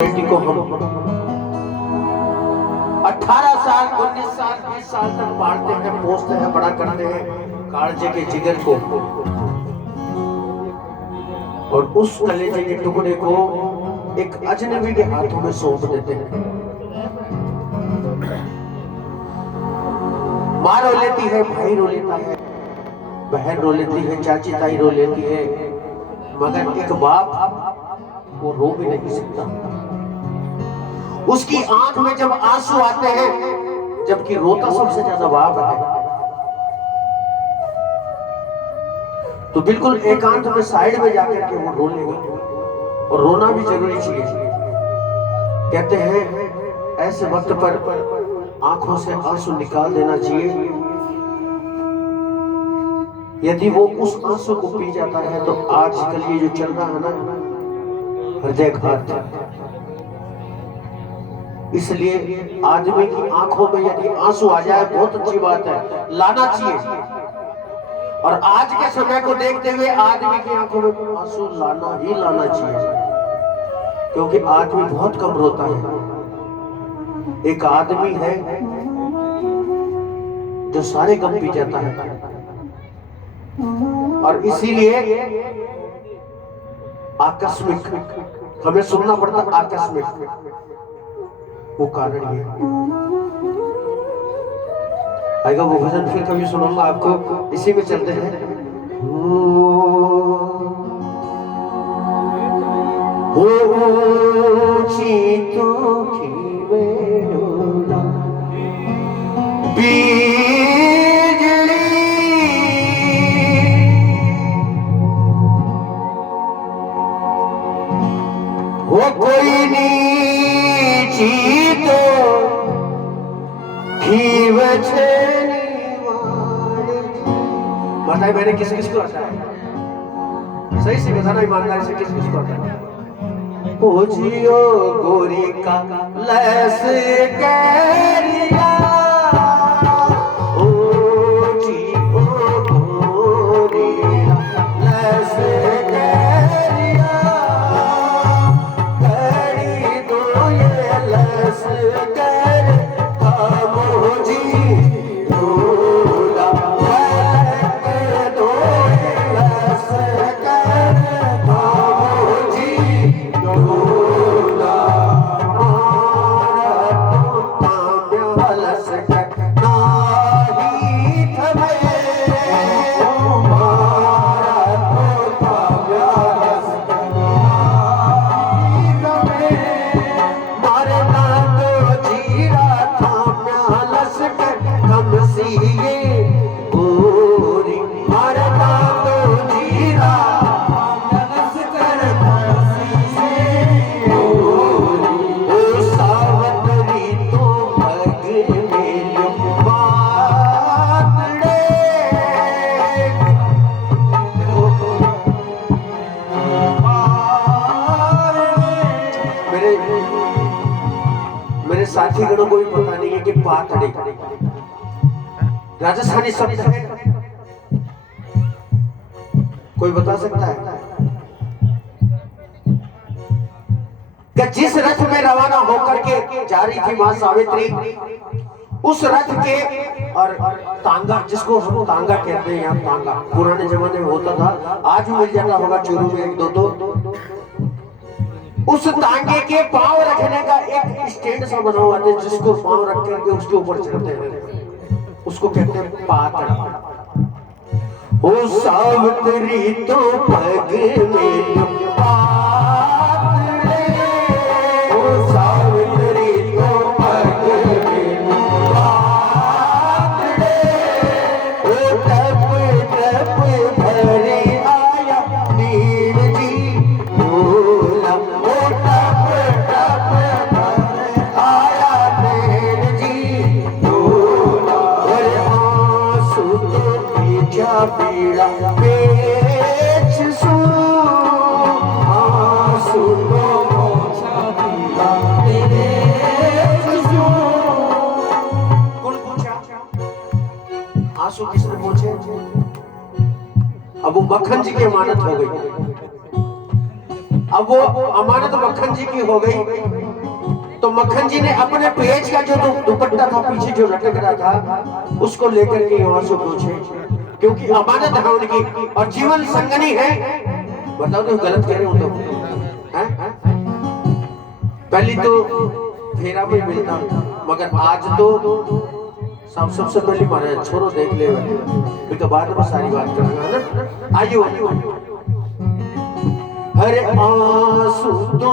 बेटी को हम 18 साल 19 साल 20 साल तक पालते हैं, पोसते हैं, बड़ा करते हैं कालजे के जिगर को, और उस कलेजे के टुकड़े को एक अजनबी के हाथों में सौंप देते हैं। माँ रो लेती है, भाई रो लेता है, बहन रो लेती है, चाची ताई रो लेती है, मगर एक बाप वो रो भी नहीं सकता। उसकी आंख में जब आंसू आते हैं, जबकि रोता सबसे ज्यादा बाप है, तो बिल्कुल एकांत में साइड में जाकर के वो रो लेगा, और रोना भी जरूरी चाहिए। कहते हैं ऐसे वक्त पर आंखों से आंसू निकाल देना चाहिए। यदि वो उस आंसू को पी जाता है तो आजकल ये जो चल रहा है ना, हृदयघात, इसलिए आदमी की आंखों में यदि आंसू आ जाए बहुत अच्छी बात है, लाना चाहिए। और आज के समय को देखते हुए आदमी की आंखों में आंसू लाना ही लाना चाहिए, क्योंकि आदमी बहुत कम रोता है। एक आदमी है जो सारे गम पी जाता है, और इसीलिए आकस्मिक हमें सुनना पड़ता, आकस्मिक वो कारण ये आएगा। वो भजन फिर कभी सुनाऊंगा आपको, इसी में चलते हैं। ऊंची तो वो कोई नीची तो बताइए मैंने किस किस को आता है? सही से बताना ईमानदारी से, किस किस को आता है? ओ जियो गोरी का लैस कैरिया, मेरे साथी गणों को भी पता नहीं है कि पातड़े राजस्थानी शब्द है, कोई बता सकता है? कि जिस रथ में रवाना होकर के जा रही थी मां सावित्री, उस रथ के, और तांगा जिसको हम तांगा कहते हैं, यहाँ तांगा पुराने जमाने में होता था, आज भी मिल जाता होगा चूरू में एक दो, उस तांगे के पांव रखने का एक स्टैंड सा बना हुआ था, जिसको पांव रख करके उसके ऊपर चढ़ते हैं, उसको कहते हैं पातड़ा। ओ सावित्री तो पग में पातड़े, ओ सावित्री तो पग में पातड़े, ओ टप टप भरे आया नीर जी भोला, ओ टप टप भरे आया नीर जी भोला, और आंसू तो पीछा पीड़ा पेच सू, आंसू तो पीछा पीड़ा पेच सू। कौन पूछा? आंसू किसने पूछे? अब वो मक्खन जी की अमानत हो गई। अब वो अमानत मक्खन जी की हो गई, तो मक्खन जी ने अपने पेज का जो दुपट्टा था पीछे जो लटक रहा था उसको लेकर के वहां से पूछे, क्योंकि अमानत है उनकी और जीवन संगनी है। बताओ तो गलत कह रहे हो तो है? पहले तो फेरा में मिलता, मगर आज तो सबसे पहले महाराज छोरो देख ले फिर बाद में सारी बात करेंगे ना। आइए हरे आंसू तो